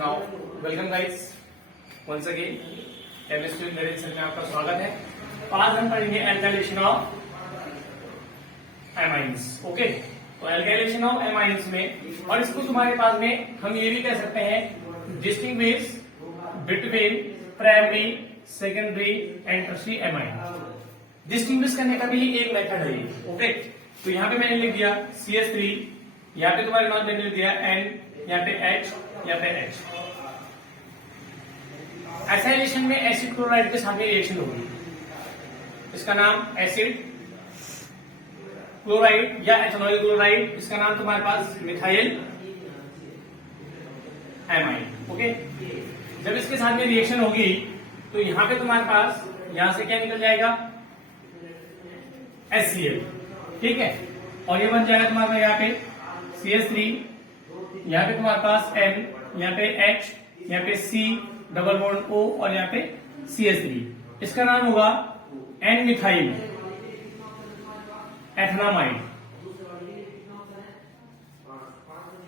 Now welcome guys once again chemistry मेरे session में आपका स्वागत है। तो आज हम पढ़ेंगे एल्काइलेशन ऑफ एमाइंस। ओके, तो एल्काइलेशन ऑफ एमाइंस में, और इसको तुम्हारे पास में हम ये भी कह सकते हैं distinguish between primary secondary and tertiary amine. Distinguish करने का भी एक मेथड है ये। ओके, तो यहाँ पे मैंने लिख दिया CH3, यहाँ पे तुम्हारे पास मैंने लिख दिया N, यहाँ पे H, यहाँ पे H। एसाइलेशन में एसिड क्लोराइड के साथ में रिएक्शन होगी, इसका नाम एसिड क्लोराइड या एथेनॉइल क्लोराइड, इसका नाम तुम्हारे पास मिथाइल एमाइड। ओके, जब इसके साथ में रिएक्शन होगी तो यहां पे तुम्हारे पास यहां से क्या निकल जाएगा HCl, ठीक है, और ये बन जाएगा तुम्हारा यहाँ पे CH3, यहाँ पे तुम्हारे पास N, यहाँ पे H, यहाँ पे C डबल बॉन्ड O और यहाँ पे CH3, इसका नाम होगा N मिथाइल एथेनामाइड।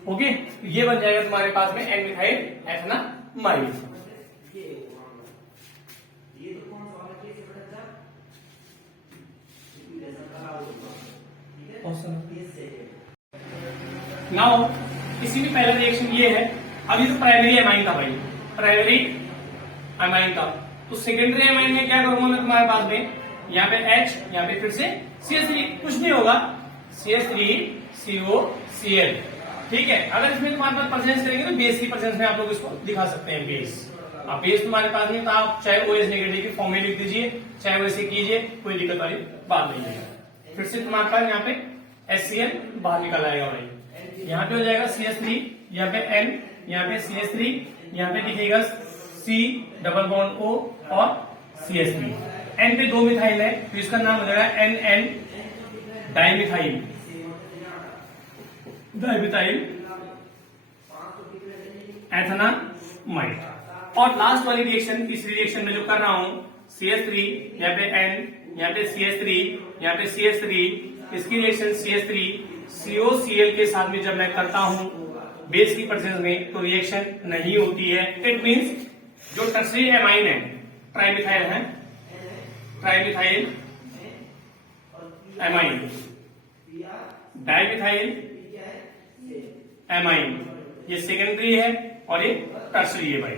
ओके, ये बन जाएगा तुम्हारे पास में N मिथाइल एथेनामाइड। नाउ इसी में पहला रिएक्शन ये है। अभी तो प्राइमरी एमाइन था भाई, प्राइमरी एमाइन था, तो सेकेंडरी एमाइन में क्या करूंगा मैं तुम्हारे पास में, यहाँ पे H, यहाँ पे फिर से CH3, कुछ नहीं होगा CH3COCl, ठीक है। अगर इसमें तुम्हारे पास परसेंटेज करेंगे तो बेस की परसेंटेज में आप लोग इसको दिखा सकते हैं। बेस, अब बेस तुम्हारे पास में तो आप चाहे OH नेगेटिव की फॉर्म में लिख दीजिए, चाहे वैसे कीजिए, कोई दिक्कत वाली बात नहीं है। फिर से तुम्हारे पास यहाँ पे HCl बाहर निकल आएगा भाई, यहाँ पे हो जाएगा CH3, यहाँ पे N, यहाँ पे CH3, यहाँ पे दिखेगा C डबल बॉन्ड O और CH3। N पे 2 मिथाइल है तो इसका नाम हो जाएगा NN डाइमिथाइल एथेनामाइड। और लास्ट वाली रिएक्शन, तीसरी रिएक्शन में जो कर रहा हूं CH3, यहाँ पे N, यहाँ पे CH3, यहाँ पे CH3, इसकी रिएक्शन CH3 COCl के साथ में जब मैं करता हूं बेस की प्रेजेंस में तो रिएक्शन नहीं होती है। इट मींस जो टर्शियरी एमाइन है, ट्राइमिथाइल है, ट्राइमिथाइल एमाइन, डाइमिथाइल एमाइन, ये सेकेंडरी है और ये टर्शियरी है भाई।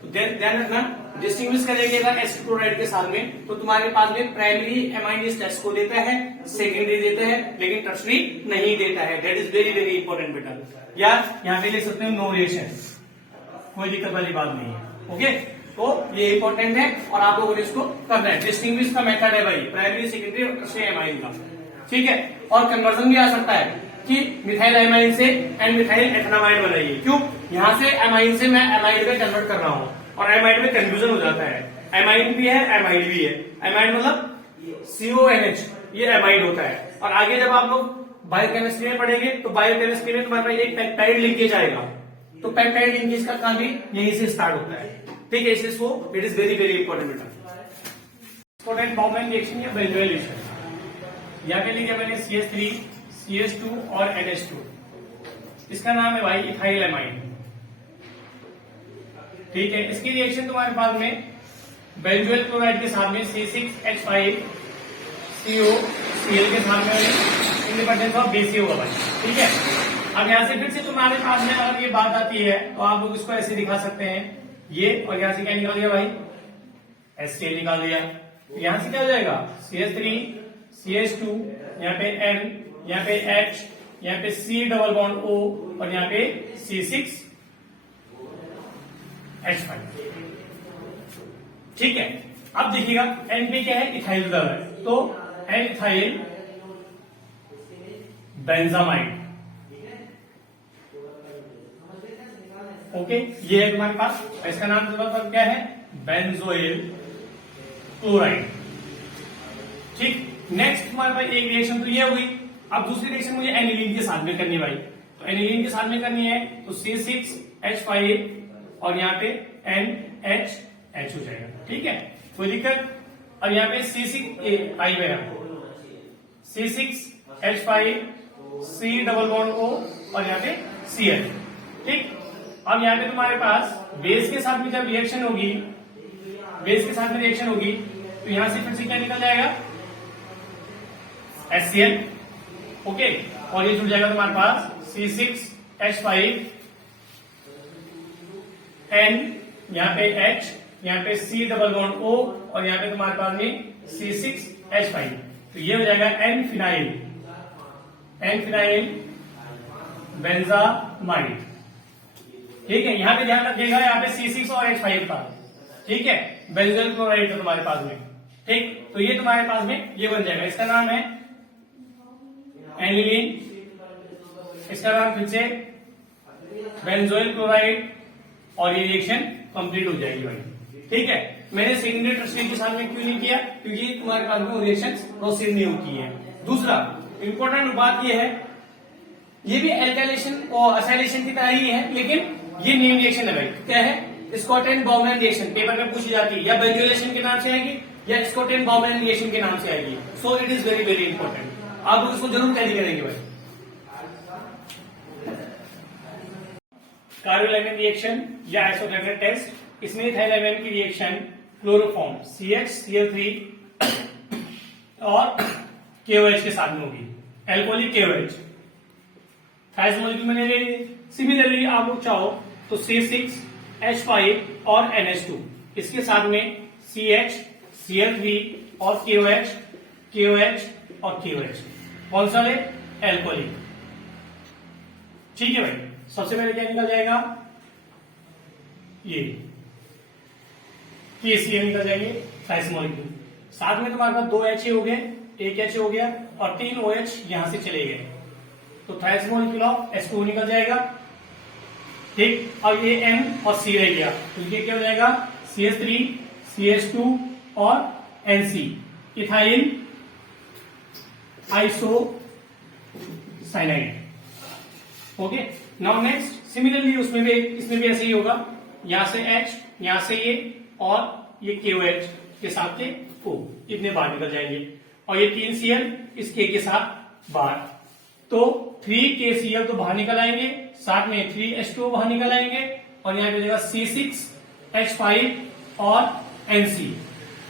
तो ध्यान रखना, डिस्टिंग्विश करेंगे एसिड क्लोराइड के साथ में तो तुम्हारे पास में प्राइमरी एमाइन इस टेस्ट को देता है, सेकेंडरी देता है, लेकिन टर्शियरी नहीं देता है। That is very very important बेटा। या यहाँ पे लिख सकते हो नो रिएक्शन, कोई दिक्कत वाली बात नहीं है। ओके, तो ये इंपॉर्टेंट है और आप लोगों ने इसको करना है। डिस्टिंग्विश का मेथड है भाई, प्राइमरी सेकेंडरी और टर्शियरी एमाइन का, ठीक है। और कन्वर्जन भी आ सकता है कि मिथाइल एमाइन से एन मिथाइल एथेनामाइड बनाइए। क्यों? यहाँ से एमाइन से मैं एमाइड में कन्वर्ट कर रहा हूँ और एमाइड में कंफ्यूजन हो जाता है। एमाइड भी है, एमाइड भी है। एमाइड मतलब CONH, ये एमाइड होता है। और आगे जब आप लोग बायोकेमिस्ट्री में पढ़ेंगे तो बायोकेमिस्ट्री में तुम्हारे पास एक पेप्टाइड लिंकेज आएगा, तो पेप्टाइड लिंकेज का काम भी यहीं से स्टार्ट होता है, ठीक है। इसको it is very very important बेटा। इंपॉर्टेंट बॉम्बिंग रिएक्शन या बेंजोइलेशन, यहाँ पे लिखा मैंने CH3, CH2 और NH2, इसका नाम है भाई इथाइल एमाइड, ठीक है। इसकी रिएक्शन तुम्हारे पास में बेंजोइल क्लोराइड के साथ में C6H5COCl के साथ में इंडिपेंडेंस ऑफ बेसी होगा भाई, ठीक है। अब यहाँ से फिर से तुम्हारे पास में अगर ये बात आती है तो आप लोग इसको ऐसे दिखा सकते हैं, ये, और यहाँ से क्या निकाल दिया भाई HCl निकाल दिया। यहाँ से क्या हो जाएगा CH3, CH2, यहाँ पे N, यहाँ पे H, यहाँ पे C डबल बॉन्ड O और यहाँ पे C6H5, ठीक है। अब देखिएगा N पे क्या है, इथाइल ग्रुप है, तो N इथाइल बेंजामाइड, ओके, ये है तुम्हारे पास। इसका नाम क्या है, बेंजोइल क्लोराइड, ठीक। नेक्स्ट तुम्हारे पास एक रिएक्शन तो ये हुई। अब दूसरी रिएक्शन मुझे एनिलीन के साथ में करनी है भाई, तो एनिलीन के साथ में करनी है तो C6H5 और यहाँ पे NHH हो जाएगा, ठीक है, कोई दिक्कत। अब यहाँ पे C6H5 C double bond O और यहाँ पे Cl, ठीक। अब यहाँ पे तुम्हारे पास बेस के साथ में जब रिएक्शन होगी, बेस के साथ में रिएक्शन होगी, तो यहां से फिर से क्या निकल जाएगा, HCl, ओके। और ये जुड़ जाएगा तुम्हारे पास C6H5N, यहाँ पे H, यहाँ पे C डबल बॉन्ड O, और यहाँ पे तुम्हारे पास में C6H5, तो ये हो जाएगा N फिनाइल बेंजामाइड। ठीक है, यहाँ पे ध्यान रखिएगा, यहाँ पे C6 और H5 का, ठीक है, बेंजोइल क्लोराइड का तुम्हारे पास में, ठीक। तो ये तुम्हारे पास में ये बन जाएगा, इसका नाम है एनिलीन, इसका नाम फिर से बेंजोइल क्लोराइड, और ये रिएक्शन कंप्लीट हो जाएगी भाई। ठीक है, मैंने सेकेंडरी टर्शियरी के साथ में क्यों नहीं किया, क्योंकि तुम्हारे पास में रिएक्शन प्रोसीड नहीं होती है। दूसरा इंपॉर्टेंट बात ये है, ये भी एल्काइलेशन और असाइलेशन की तरह ही है, लेकिन ये नेम रिएक्शन है भाई। क्या है, स्कॉट एंड बाउमैन रिएक्शन पेपर में पूछी जाती है, या बेंजोइलेशन के नाम से आएगी या स्कॉट एंड बाउमैन रिएक्शन के नाम से आएगी। So it is very very important, आप लोग इसको जरूर टैली करेंगे भाई। कार्बोलैमिन रिएक्शन या आइसोटोनिक टेस्ट, इसमें इथाइलैमिन की रिएक्शन क्लोरोफॉर्म CH Cl3 और KOH के साथ में होगी, एल्कोहलिक KOH। थाइस मॉलिक्यूल मैंने ले ली। सिमिलरली आप लोग चाहो तो C6H5 और NH2, इसके साथ में CH Cl3 और KOH और KOH, कौन सा ले, एल्कोहलिक। ठीक है भाई, सबसे पहले क्या निकल जाएगा, ये KCl निकल जाएंगे थाइस मॉलिक्यूल, साथ में तुम्हारे पास 2 H हो गए, एक H हो गया और 3 OH यहां से चले गए, तो थाइस मॉलिक्यूल ऑफ H2 निकल जाएगा। ठीक, अब ये N और C रह गया, तो ये क्या हो जाएगा, CH3 CH2 और NC, ethyl isocyanide. Okay, now next similarly उसमें भी, इसमें भी ऐसे ही होगा, यहां से H, यहां से ये, और ये KOH के साथ के O, इतने बाहर निकल जाएंगे, और ये 3 Cl इस K के साथ बाहर, तो 3 KCl तो बाहर निकल आएंगे, साथ में 3 H2O बाहर निकल आएंगे, और यहां पे जाएगा C6H5 और NC,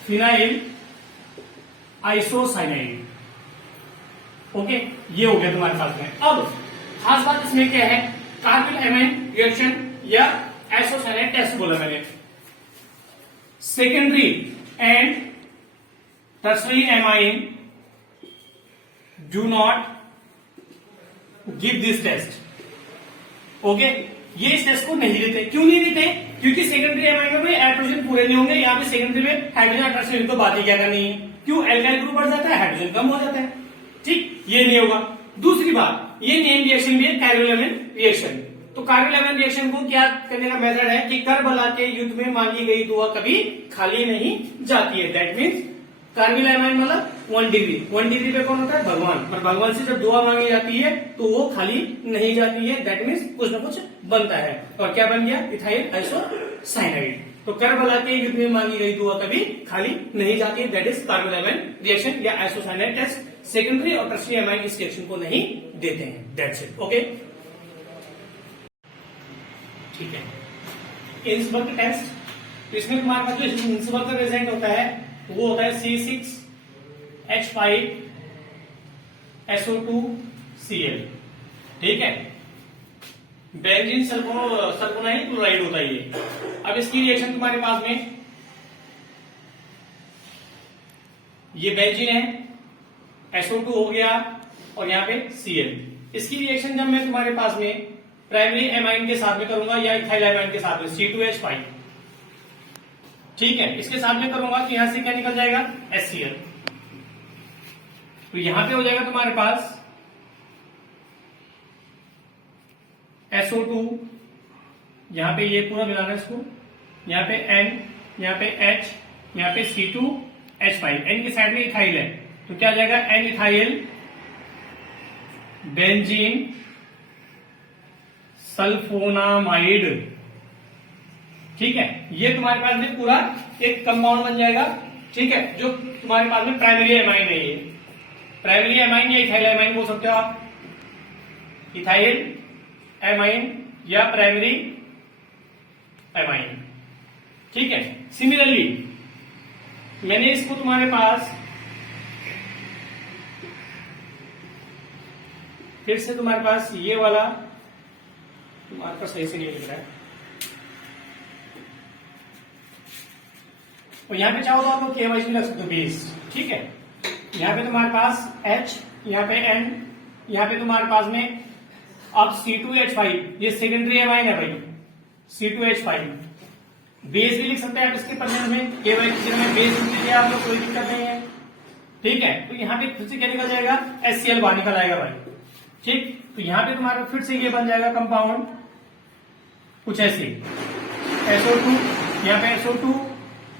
फिनाइल आइसोसाइनाइड। ओके, ये हो गया तुम्हारे पास में। अब खास बात इसमें क्या है, कार्बोनिल एमाइन रिएक्शन या आइसोसाइनाइड टेस्ट बोला मैंने। Secondary and tertiary amine do not give this test. Okay, ये इस टेस्ट को नहीं देते। क्यों नहीं देते, क्योंकि सेकेंडरी एमाइन में हाइड्रोजन पूरे नहीं होंगे, यहाँ पे सेकेंडरी में हाइड्रोजन टर्शियरी तो बात ही क्या करनी है, क्यों, एल्काइल ग्रुप बढ़ जाता है, हाइड्रोजन कम हो जाता है। ठीक, ये नहीं होगा। दूसरी बात, ये नेम रिएक्शन भी है कार्बोलैमिन रिएक्शन, तो कार्बोलैमिन रिएक्शन को क्या करने का मेथड है कि कर बला के युद्ध में मांगी गई दुआ कभी खाली नहीं जाती है। दैट मीन्स कार्बोलैमिन मतलब 1 डिग्री, 1 डिग्री पे कौन होता है, भगवान, पर भगवान से जब दुआ मांगी जाती है तो वो खाली नहीं जाती है। दैट मीन्स कुछ ना कुछ बनता है, और क्या बन गया, इथाइल आइसोसाइनाइड। तो कर बला के युद्ध में मांगी गई दुआ कभी खाली नहीं जाती है, दैट इज कार्बोलैमिन रिएक्शन या आइसोसाइनाइड टेस्ट। सेकेंडरी और टर्शियरी एमाइन इस रिएक्शन को नहीं देते हैं। That's it, okay. ठीक है, इंसबर्ग टेस्ट, तो इसमें तुम्हारे पास जो इंसबर्ग का रिजल्ट होता है वो होता है C6H5SO2Cl। ठीक है, बेंजीन सल्फोनाइल क्लोराइड होता है ये। अब इसकी रिएक्शन तुम्हारे पास में, ये बेंजीन है, SO2 हो गया, और यहाँ पे Cl। इसकी रिएक्शन जब मैं तुम्हारे पास में प्राइमरी एमाइन के साथ में करूंगा या इथाइल एमाइन के साथ में C2H5, ठीक है, इसके साथ में करूंगा तो यहां से क्या निकल जाएगा, HCl। तो यहां पे हो जाएगा तुम्हारे पास SO2, यहां पे ये पूरा मिलाना है इसको, यहां पे N, यहां पे H, यहां पे C2H5, N की साइड में इथाइल है, तो क्या आ जाएगा, N इथाइल बेंजीन सल्फोनामाइड। ठीक है, ये तुम्हारे पास में पूरा एक कंपाउंड बन जाएगा। ठीक है, जो तुम्हारे पास में प्राइमरी एमाइन है, ये प्राइमरी एमाइन या इथाइल एमाइन बोल सकते हो आप, इथाइल एमाइन या प्राइमरी एमाइन। ठीक है, सिमिलरली मैंने इसको तुम्हारे पास फिर से तुम्हारे पास ये वाला तुम्हारे पास सही से नहीं लिख रहा है, और यहां पे चाहो तो आप लोग KYC भी रख सकते हो बेस। ठीक है, यहां पे तुम्हारे पास H, यहां पे N, यहां पे तुम्हारे पास में अब C2H5, ये सेकेंडरी एमाइन है भाई, C2H5। बेस भी लिख सकते हैं आप इसके प्रेजेंस में, KYC में बेस लिख लीजिए आप लोग, कोई दिक्कत नहीं है। ठीक है, तो यहाँ पे फिर से क्या निकल जाएगा, HCl बाहर निकल आएगा भाई। ठीक, तो यहाँ पे तुम्हारा फिर से ये बन जाएगा कंपाउंड कुछ ऐसे, SO2, यहाँ पे SO2,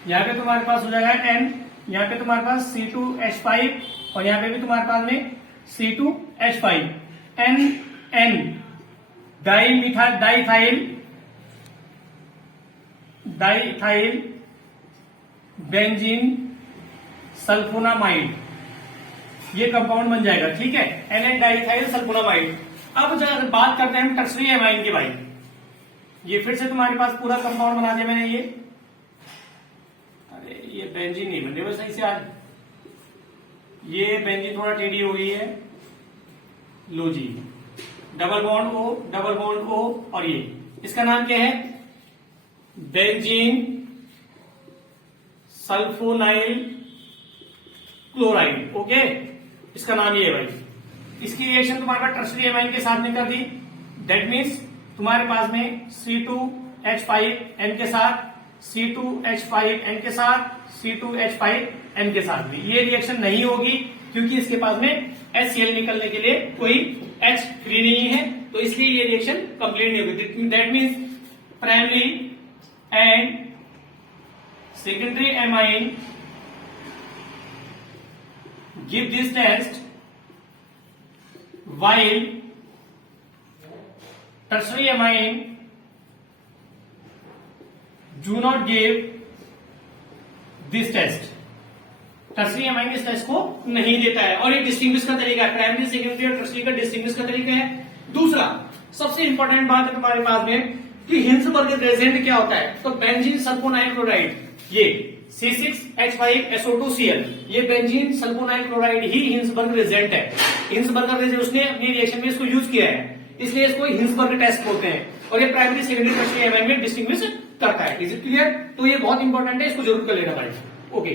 यहाँ पे तुम्हारे पास हो जाएगा N, यहाँ पे तुम्हारे पास C2H5, और यहाँ पे भी तुम्हारे पास में C2H5, N diethyl benzene sulphonamide, ये कंपाउंड बन जाएगा। ठीक है, NN डाइथाइल सल्फोनामाइड। अब जब बात करते हैं हम टर्सरी एमाइन की भाई, ये फिर से तुम्हारे पास पूरा कंपाउंड बना दिया मैंने ये, अरे ये बेंजीन नहीं बन रही सही से आज, ये बेंजीन थोड़ा टेढ़ी हो गई है, लो जी, डबल बॉन्ड O, और ये इसका नाम क्या है, बेंजीन सल्फोनाइल क्लोराइड। ओके, इसका नाम ये है भाई। इसकी रिएक्शन तुम्हारे पास टर्सरी एमाइन के साथ में कर दी, दैट मीन्स तुम्हारे पास में C2H5N के साथ, C2H5N के साथ, C2H5N के साथ में ये रिएक्शन नहीं होगी, क्योंकि इसके पास में HCl निकलने के लिए कोई H फ्री नहीं है, तो इसलिए ये रिएक्शन कंप्लीट नहीं होगी। That means primary and secondary amine give this test while tertiary amine do not give this test। Tertiary amine इस टेस्ट को नहीं देता है, और ये डिस्टिंग्विश का तरीका है, प्राइमरी सेकेंडरी और टर्सरी का डिस्टिंग्विश का तरीका है। दूसरा सबसे इंपॉर्टेंट बात है तुम्हारे पास में कि हिंसबर्गर रेजेंट क्या होता है, तो बेंजीन सल्फोनाइल क्लोराइड, ये C6H5SO2Cl, ये बेंजीन सल्फोनाइल क्लोराइड ही हिंसबर्गर रेजेंट है। हिंसबर्गर रेजेंट उसने अपनी रिएक्शन में इसको यूज किया है, इसलिए इसको हिंसबर्गर टेस्ट बोलते हैं, और ये प्राइमरी सेकेंडरी टर्सरी एमाइन में डिस्टिंग्विश करता है। Is it clear? तो ये बहुत इंपॉर्टेंट है, इसको जरूर कर लेना भाई। ओके।